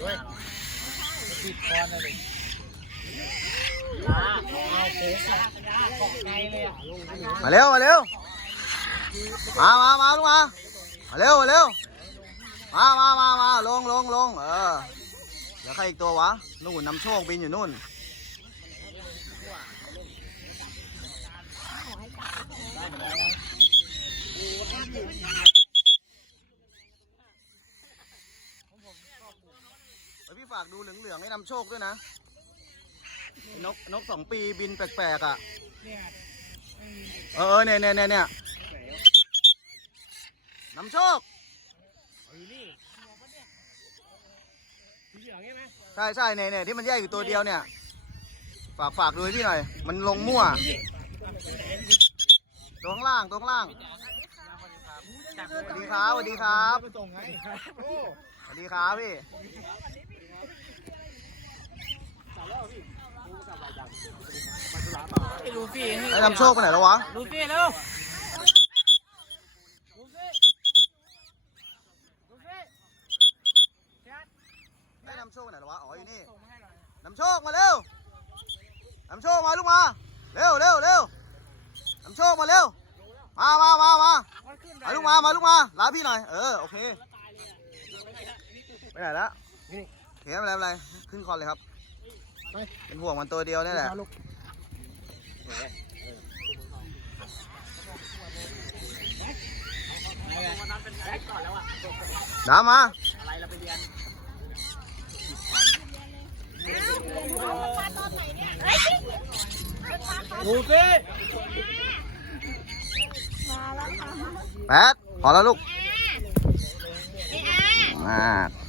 ด้วยติดคอนเอาโค้งเกาเลยมาเร็ว มาเร็ว มามามาลูกมา มาเร็ว มาเร็ว มามามามาลงลงลงเออเดี๋ยวใครอีกตัววะ นู่นนำโชคบินอยู่นู่นเฮ้ยพี่ ฝากดูเหลืองๆให้นำโชคด้วยนะ นกนกสองปีบินแปลกๆอะ เนี่ยเออเนี่ยเนี่ยเนี่ยเนี่ยนำโชคเอาอยู่นี่สีเหลืองใช่ไหมใช่ใช่เนี่ยเนี่ยที่มันแยกอยู่ตัวเดียวเนี่ย ฝากฝากดูให้พี่หน่อย มันลงมั่วตัวข้างล่างตัวข้างล่าง สวัสดีครับ สวัสดีครับ ไปส่งไง สวัสดีครับพี่ ไอ้ลูฟี่แล้วนำโชคไปไหนแล้ววะ ลูฟี่เร็วลูฟี่ลูฟี่แจ๊ดได้นำโชคไปไหนแล้ววะ อ๋ออยู่นี่ส่งมาให้หน่อยนำโชคมาเร็วนำโชคมาลูกมา เร็วเร็วเร็วนำโชคมาเร็ว มามามามามันขึ้นมาลูกมา มาลูกมาลาพี่หน่อย เออโอเค ไปไหนละนี่เห็นอะไรอะไร ขึ้นคอนเลยครับ เป็นห่วงมันตัวเดียวนี่แหละ ลูกดามาลูฟี่แปดพอแล้วลูกอ้อามา